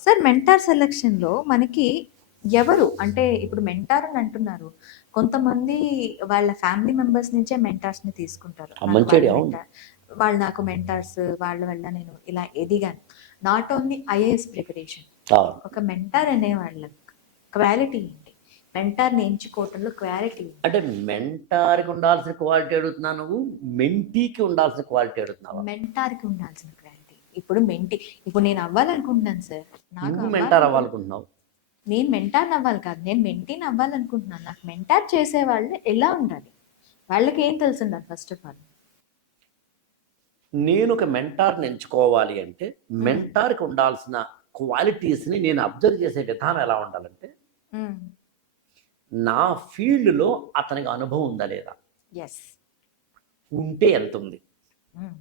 Sir mentor సెలక్షన్‌లో మనకి ఎవరు అంటే ఇప్పుడు మెంటార్ అని అంటున్నారు. కొంతమంది వాళ్ళ ఫ్యామిలీ మెంబర్స్ నుంచే మెంటార్స్‌ని తీసుకుంటారు. నాకు మంచోడి వాళ్ళు అవును. మెంటార్. వాళ్ళు నాకు మెంటార్స్. వాళ్ళ వల్ల నేను ఇలా ఎదిగాను. Not only IAS preparation. అవును. ఒక మెంటార్ అనే వాళ్ళ క్వాలిటీ ఏంటి? మెంటార్‌ని ఎంచుకోవటంలో క్వాలిటీ ఏంటి? అంటే మెంటార్‌కి ఉండాల్సిన క్వాలిటీ అడుగుతున్నావా నువ్వు? మెంటీకి ఉండాల్సిన క్వాలిటీ అడుగుతున్నావా? మెంటార్‌కి ఉండాల్సిన క్వాలిటీ. ఇప్పుడు నేను అవ్వాలనుకుంటున్నాను సార్. నాకు నువ్వు మెంటార్ అవ్వాలనుకుంటున్నాను. అవ్వాలనుకుంటున్నావు. నేను మెంటార్‌ని అవ్వాలి కాదు. నేను మెంటీని అవ్వాలనుకుంటున్నాను. నాకు మెంటార్ చేసేవాళ్ళు ఎలా ఉండాలి? వాళ్ళకి ఏం తెలిసుండాలి ఫస్ట్ ఆఫ్ ఆల్? నేను ఒక మెంటార్‌ని ఎంచుకోవాలి అంటే హ్మ్. మెంటార్‌కి ఉండాల్సిన క్వాలిటీస్‌ని నేను అబ్జర్వ్ చేసే విధానం ఎలా ఉండాలంటే, హ్మ్. నా ఫీల్డ్‌లో అతనికి అనుభవం ఉందా లేదా? యెస్. ఉంటే ఎంతుంది? హ్మ్.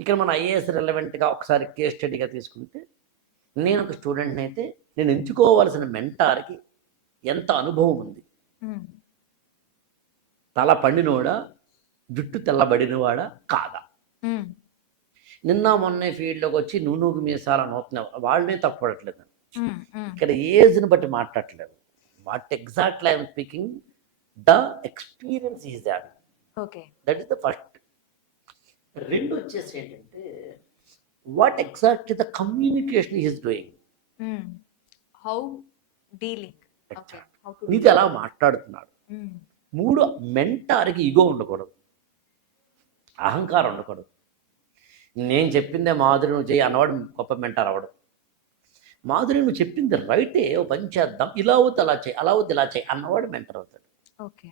ఇక్కడ మన ఐఏఎస్ రిలవెంట్‌గా ఒకసారి కేస్ స్టడీగా తీసుకుంటే, నేను ఒక స్టూడెంట్‌ని అయితే నేను ఎంచుకోవాల్సిన మెంటార్‌కి ఎంత అనుభవం ఉంది? హ్మ్. తల పండినోడా? జుట్టు తెల్లబడినవాడా? కాదా? హ్మ్. నిన్న మొన్నే ఫీల్డ్‌లోకి వచ్చి నూనూగు మీసాల నూతన వాళ్ళనే తప్పుపడట్లేదు. హ్మ్. హ్మ్. ఇక్కడ ఏజ్‌ని బట్టి మాట్లాడట్లేదు. What exactly I am speaking the experience is that. Okay. That is the first. రెండొచ్చేసి ఏంటంటే, what exactly the communication he is doing. Hmm. How dealing. Okay. Exact. How to నీతో డీల్. ఎలా మాట్లాడుతున్నాడు. హ్మ్. 3 మెంటార్‌కి ఇగో ఉండకూడదు. అహంకారం ఉండకూడదు. నేను చెప్పిందే మాధురి నువ్వు చెయ్యి అన్నవాడు గొప్ప మెంటార్ అవ్వడు. మాధురి నువ్వు చెప్పింది రైటే, ఓ పని చేద్దాం, ఇలా అవుద్ది అలా చేయి, అలా అవుద్ది ఇలా చేయి అన్నవాడు మెంటర్ అవుతాడు. ఓకే.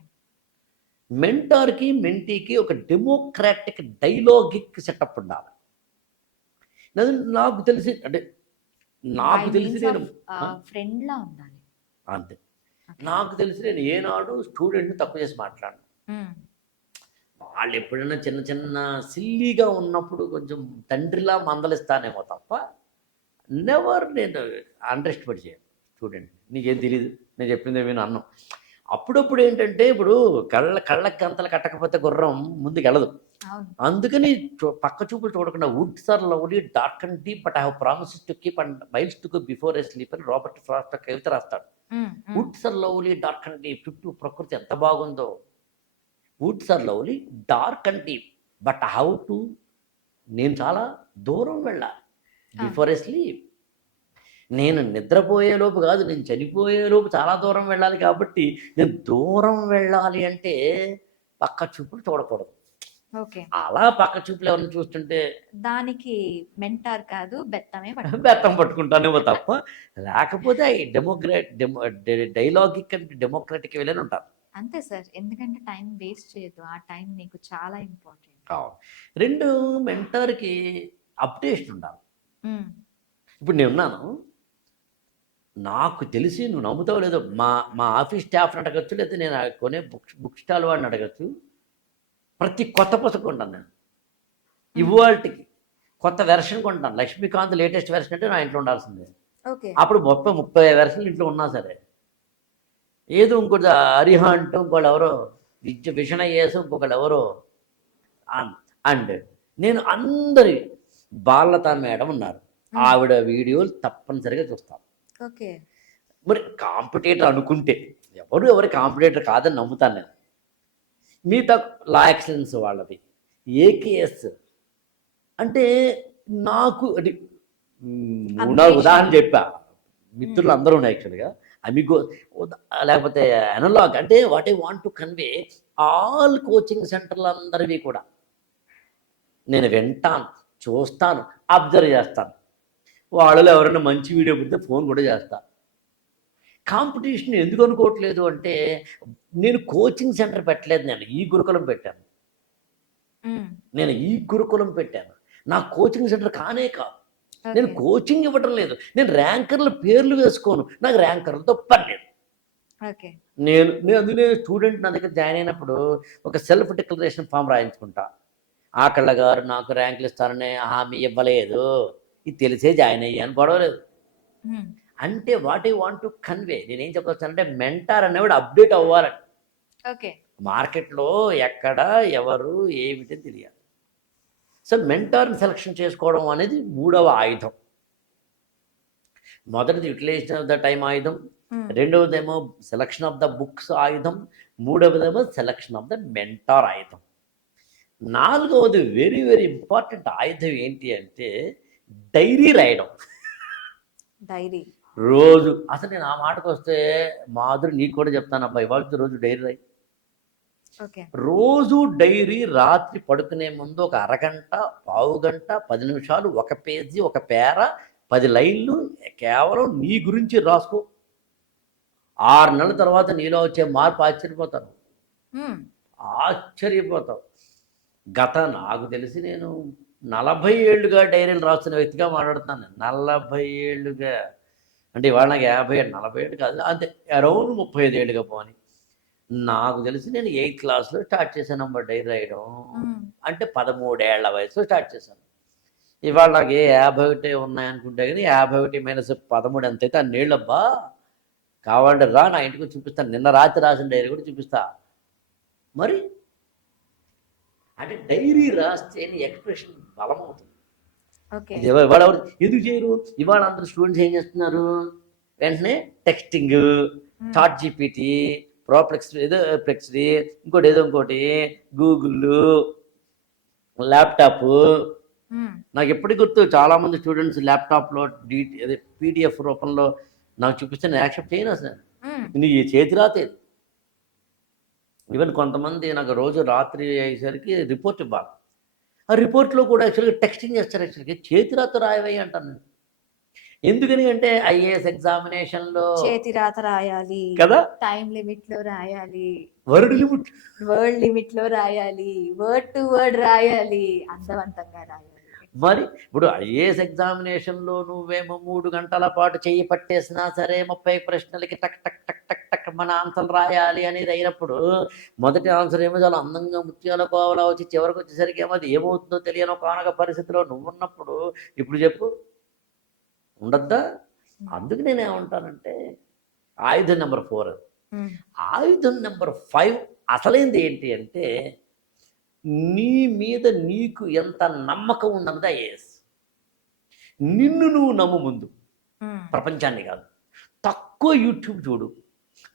మెంటార్‌కి, మెంటీకి ఒక డెమోక్రాటిక్ డైలాగిక్ సెటప్ ఉండాలి. నాకు తెలిసి అంటే బై నాకు తెలిసి మీన్స్ నేను ఆఫ్ ఆ! ఫ్రెండ్‌లా ఉండాలి. అంతే. ఓకే. నాకు తెలిసి నేను ఏనాడు స్టూడెంట్‌ని తక్కువ చేసి మాట్లాడను. హ్మ్. వాళ్ళు ఎప్పుడైనా చిన్న చిన్న సిల్లీగా ఉన్నప్పుడు కొంచెం తండ్రిలా మందలిస్తానేమో తప్ప, నెవర్ నేను అండర్ ఎస్టిమేట్ చేయను స్టూడెంట్. నీకేం తెలీదు, నేను చెప్పింది విను అన్నం. అప్పుడప్పుడు ఏంటంటే, ఇప్పుడు కళ్ళకి గంతలు కట్టకపోతే గుర్రం ముందుకెళ్ళదు. అవును. అందుకని పక్క చూపులు చూడకుండా woods are lovely dark and deep but I have promises to keep and miles to go before a sleep అని రాబర్ట్ ఫ్రాస్ట్ కవిత రాస్తాడు. హ్మ్. హ్మ్. Woods are lovely dark and deep, చుట్టూ ప్రకృతి ఎంత బాగుందో. Woods are lovely dark and deep but how to, నేను చాలా దూరం వెళ్ళాలి అవును. Before a sleep. నేను నిద్రపోయేలోపు కాదు, నేను చనిపోయేలోపు చాలా దూరం వెళ్ళాలి కాబట్టి, నేను దూరం వెళ్ళాలి అంటే పక్క చూపులు చూడకూడదు. ఓకే. అలా పక్క చూపులు ఎవరిని చూస్తుంటే దానికి మెంటార్ కాదు బెత్తమే బెత్తం పట్టుకుంటారు. పట్టుకుంటానేమో తప్ప, లేకపోతే ఈ డైలాగిక్ అండ్ డెమోక్రటిక్ వెళ్ళని ఉంటారు. అంతే సార్. ఎందుకంటే టైం వేస్ట్ చేయొద్దు. ఆ టైం నీకు చాలా ఇంపార్టెంట్. అవును. 2 మెంటర్‌కి అప్డేషన్ ఉండాలి. హ్మ్. ఇప్పుడు నేనున్నాను. నాకు తెలిసి నువ్వు నమ్ముతావో లేదో, మా మా ఆఫీస్ స్టాఫ్‌ని అడగొచ్చు, లేతే నేను కొనే బుక్ స్టాల్ వాడిని అడగొచ్చు. ప్రతి కొత్త పుస్తకం కొంటాను నేను. హ్మ్. ఇవాల్టికి కొత్త వెర్షన్ కొంటాను. 'లక్ష్మీకాంత్' లేటెస్ట్ వెర్షన్ అంటే నా ఇంట్లో ఉండాల్సిందే. ఓకే. అప్పుడు 30 వెర్షన్లు ఇంట్లో ఉన్నా సరే, ఏదో ఇంకోటి 'అరిహంట్' ఇంకోళ్ళెవరో విషన్ ఐఏఎస్ ఇంకొకళ్ళెవరో అన్ అండ్ నేను అందరి బాలలత మేడం ఉన్నారు. హ్మ్. ఆవిడ వీడియోలు తప్పనిసరిగా చూస్తాను. ఓకే. మరి కాంపిటీటర్ అనుకుంటే, ఎవరి కాంపిటీటర్ కాదని నమ్ముతాను నేను. మిగతా లా ఎక్సలెన్స్ వాళ్ళది. ఏకేఎస్ అంటే నాకు అంటే 3, 4 అప్డేషన్. ఉదాహరణ చెప్పా. హ్మ్. మిత్రులు అందరూ ఉన్నాయి యాక్చువల్‌గా. అమిగో లేకపోతే అనలాగ్ అంటే what I want to convey, all coaching సెంటర్‌లందరివి కూడా నేను వింటాను, చూస్తాను, అబ్జర్వ్ చేస్తాను. వాళ్ళలో ఎవరైనా మంచి వీడియో పెడితే ఫోన్ కూడా చేస్తా. కాంపిటీషన్ ఎందుకు అనుకోవట్లేదు అంటే, నేను కోచింగ్ సెంటర్ పెట్టలేదు, నేను ఈ గురుకులం పెట్టాను. హ్మ్. నేను ఈ గురుకులం పెట్టాను. నా కోచింగ్ సెంటర్ కానే కాదు. నేను ఓకే. కోచింగ్ ఇవ్వటం లేదు. నేను ర్యాంకర్ల పేర్లు వేసుకోను. నాకు ర్యాంకర్లతో పని లేదు. ఓకే. నేను అందుకే స్టూడెంట్ నా దగ్గర జాయిన్ అయినప్పుడు ఒక సెల్ఫ్ డిక్లరేషన్ ఫామ్ రాయించుకుంటా. ఆకళ్ళ గారు నాకు ర్యాంకులు ఇస్తారని హామీ ఇవ్వలేదు. ఇది తెలిసే జాయిన్ అయ్యాను. గొడవలేదు. హ్మ్. అంటే what I want to convey, నేనేం చెప్పొచ్చానంటే మెంటార్ అనేవాడు అప్డేట్ అవ్వాలని. ఓకే. మార్కెట్‌లో ఎక్కడ, ఎవరు, ఏమిటి తెలియాలి. సో, మెంటార్‌ని సెలక్షన్ చేసుకోవడం అనేది మూడవ ఆయుధం. మొదటిది యూటిలైజేషన్ ఆఫ్ ద టైం ఆయుధం, ఉమ్, రెండవదేమో సెలక్షన్ ఆఫ్ ద బుక్స్ ఆయుధం, మూడవదేమో సెలక్షన్ ఆఫ్ ద మెంటార్ ఆయుధం. నాలుగవది వెరీ వెరీ ఇంపార్టెంట్ ఆయుధం ఏంటి అంటే డైరీ రాయడం. డైరీ. రోజు అసలు నేను ఆ మాటకు వస్తే మాధురి నీకు కూడా చెప్తాను అబ్బాయి, ఇవాళ రోజు డైరీ రాయి. ఓకే. రోజు డైరీ రాత్రి పడుకునే ముందు ఒక అరగంట, పావుగంట, 10 నిమిషాలు, ఒక పేజీ, ఒక పేర, 10 లైన్లు కేవలం నీ గురించి రాసుకో. 6 నెలల తర్వాత నీలో వచ్చే మార్పు ఆశ్చర్యపోతాను. ఉమ్, ఆశ్చర్యపోతావు. నాకు తెలిసి నేను 40 ఏళ్ళుగా డైరీలు రాస్తున్న వ్యక్తిగా మాట్లాడుతున్నాను. 40 ఏళ్ళుగా అంటే ఇవాళ నాకు 50 ఏళ్ళు, 40 ఏళ్ళు కాదు, అంతే అరౌండ్ 35 ఏళ్ళుగా పోని. నాకు తెలిసి నేను 8th క్లాస్లో స్టార్ట్ చేశాను అమ్మ డైరీ రాయడం. ఉమ్, అంటే 13 ఏళ్ల వయసులో స్టార్ట్ చేశాను. ఇవాళ నాకు 51 ఉన్నాయనుకుంటే కానీ 51 - 13 ఎంతైతే అన్నేళ్ళబ్బా. కావాలంటే రా, నా ఇంటికి చూపిస్తాను. నిన్న రాత్రి రాసిన డైరీ కూడా చూపిస్తా. మరి అంటే డైరీ రాస్తే నీ ఎక్స్ప్రెషన్ బలమవుతుంది. ఓకే. ఇవాళ ఎవరు ఎందుకు చేయరు? ఇవాళ అందరూ స్టూడెంట్స్ ఏం చేస్తున్నారు? వెంటనే టెక్స్టింగ్, చాట్ జీపీటీ, ప్రోప్లెక్స్, ఏదో ప్లెక్స్ది, ఇంకోటి గూగుల్, ల్యాప్టాప్. ఉమ్, నాకు ఎప్పటికి గుర్తు, చాలామంది స్టూడెంట్స్ ల్యాప్టాప్లో అదే పీడిఎఫ్ రూపంలో నాకు చూపిస్తే నేను యాక్సెప్ట్ చేయను అసలు. ఉమ్, నీ చేతి రాతేది. ఈవెన్ కొంతమంది నాకు రోజు రాత్రి అయ్యేసరికి రిపోర్ట్ ఇవ్వాలి. ఆ రిపోర్ట్లో కూడా యాక్చువల్గా టెక్స్టింగ్ చేస్తారు. యాక్చువల్గా చేతి రాత రాయవయ్య అంటాను నేను. ఎందుకని అంటే ఐఏఎస్ ఎగ్జామినేషన్లో చేతి రాత రాయాలి కదా, టైం లిమిట్ లో రాయాలి, వర్డ్ లిమిట్. వర్డ్ లిమిట్ లో రాయాలి, వర్డ్ టు వర్డ్ రాయాలి, అర్థవంతంగా రాయాలి. మరి ఇప్పుడు ఐఏఎస్ ఎగ్జామినేషన్లో నువ్వేమో 3 గంటల పాటు చెయ్యి పట్టేసినా సరే 30 ప్రశ్నలకి టక్ టక్ టక్ టక్ టక్ మన ఆన్సర్ రాయాలి అనేది అయినప్పుడు మొదటి ఆన్సర్ ఏమో చాలా అందంగా ముత్యాల కోవలా వచ్చి చివరికి వచ్చేసరికి ఏమో అది ఏమవుతుందో తెలియని ఒక ఆనక పరిస్థితిలో నువ్వు ఉన్నప్పుడు ఇప్పుడు చెప్పు, ఉండద్దా? అందుకు నేను ఏమంటానంటే ఆయుధం నెంబర్ 4. ఉమ్, ఆయుధం నెంబర్ 5 అసలైంది ఏంటి అంటే నీ మీద నీకు ఎంత నమ్మకం ఉన్నది ఐఏఎస్. నిన్ను నువ్వు నమ్ము ముందు, ఉమ్, ప్రపంచాన్ని కాదు. తక్కువ యూట్యూబ్ చూడు,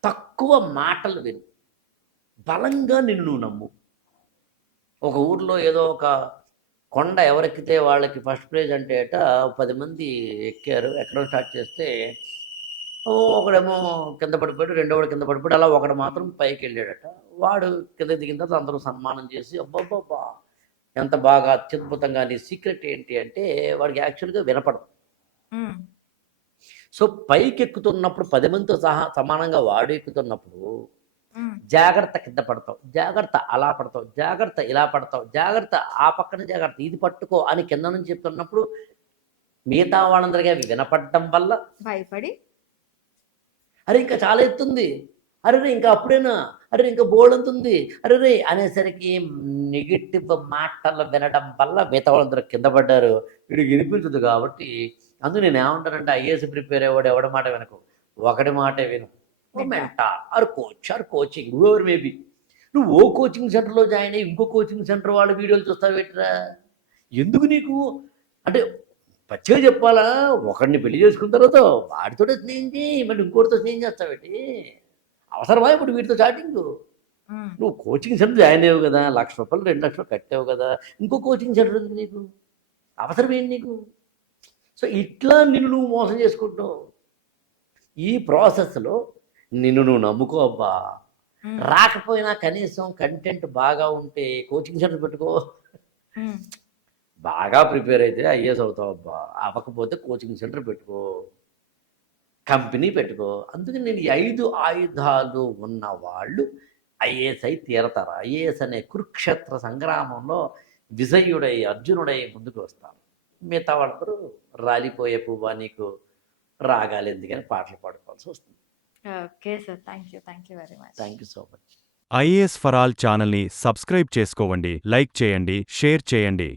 తక్కువ మాటలు విను, బలంగా నిన్ను నువ్వు నమ్ము. ఒక ఊర్లో ఏదో ఒక కొండ ఎవరెక్కితే వాళ్ళకి ఫస్ట్ ప్రైజ్ అంటే 10 మంది ఎక్కారు. ఎక్కడం స్టార్ట్ చేస్తే ఒకడేమో కింద పడిపోయాడు, రెండోవాడు కింద పడిపోయాడు, అలా ఒకడు మాత్రం పైకి వెళ్ళాడట. వాడు కింద దిగిన తర్వాత అందరూ సన్మానం చేసి అబ్బబ్బబ్బా ఎంత బాగా అత్యద్భుతంగా, నీ సీక్రెట్ ఏంటి అంటే వాడికి యాక్చువల్గా వినపడదు. ఉమ్, సో పైకి ఎక్కుతున్నప్పుడు 10 మందితో సమానంగా వాడు ఎక్కుతున్నప్పుడు ఉమ్, జాగ్రత్త కింద పడతావు, జాగ్రత్త అలా పడతావు, జాగ్రత్త ఇలా పడతావు, జాగ్రత్త ఆ పక్కన జాగ్రత్త ఇది పట్టుకో అని కింద నుంచి చెప్తున్నప్పుడు మిగతా వాళ్ళందరికీ అవి వినపడటం వల్ల భయపడి అరే ఇంకా చాలా ఎత్తుంది, అరే ఇంకా అప్పుడేనా, అరే ఇంకా బోల్డ్ అంతుంది, అరే రే అనేసరికి నెగిటివ్ మాటలు వినడం వల్ల మిగతా వాళ్ళందరూ కింద పడ్డారు. వీడికి వినిపించదు కాబట్టి అందుకు నేను ఏమంటానంటే ఐఏఎస్ ప్రిపేర్ అయ్యేవాడు ఎవడి మాట వినకు, ఒకటి మాటే విను. ఓ mentor or coach or coaching over maybe. నువ్వు ఓ కోచింగ్ సెంటర్లో జాయిన్ అయ్యి ఇంకో కోచింగ్ సెంటర్ వాళ్ళ వీడియోలు చూస్తావు పెట్టరా? ఎందుకు నీకు అంటే పచ్చిగా చెప్పాలా, ఒకడిని పెళ్లి చేసుకున్న తర్వాత వాడితో స్నేహం చేయి, మళ్ళీ ఇంకోటితో స్నేహం చేస్తావేంటి? అవసరమా ఇప్పుడు వీటితో చాటింగ్? ఉమ్, నువ్వు కోచింగ్ సెంటర్ జాయిన్ అయ్యావు కదా, ₹1,00,000 2,00,000 కట్టావు కదా, ఇంకో కోచింగ్ సెంటర్ ఉంది నీకు, అవసరం ఏంటి నీకు? సో ఇట్లా నిన్ను నువ్వు మోసం చేసుకుంటావు. ఈ ప్రాసెస్లో నిన్ను నువ్వు నమ్ముకో అబ్బా. ఉమ్, రాకపోయినా కనీసం కంటెంట్ బాగా ఉంటే కోచింగ్ సెంటర్ పెట్టుకో. ఉమ్, బాగా ప్రిపేర్ అయితే ఐఏఎస్ అవుతావు అబ్బా, అవ్వకపోతే కోచింగ్ సెంటర్ పెట్టుకో, కంపెనీ పెట్టుకో. అందుకని నేను ఈ 5 ఆయుధాలు ఉన్న వాళ్ళు ఐఏఎస్ అయి తీరతారు. ఐఏఎస్ అనే కురుక్షేత్ర సంగ్రామంలో విజయుడై అర్జునుడై ముందుకు వస్తాను. మిగతా వాళ్ళందరూ రాలిపోయే పువ్వా నీకు రాగాలు ఎందుకని పాటలు పాడుకోవాల్సి వస్తుంది. Okay sir, thank you very much. Thank you so much. IAS for all ఛానల్ని సబ్స్క్రైబ్ చేసుకోండి, లైక్ చేయండి, షేర్ చేయండి.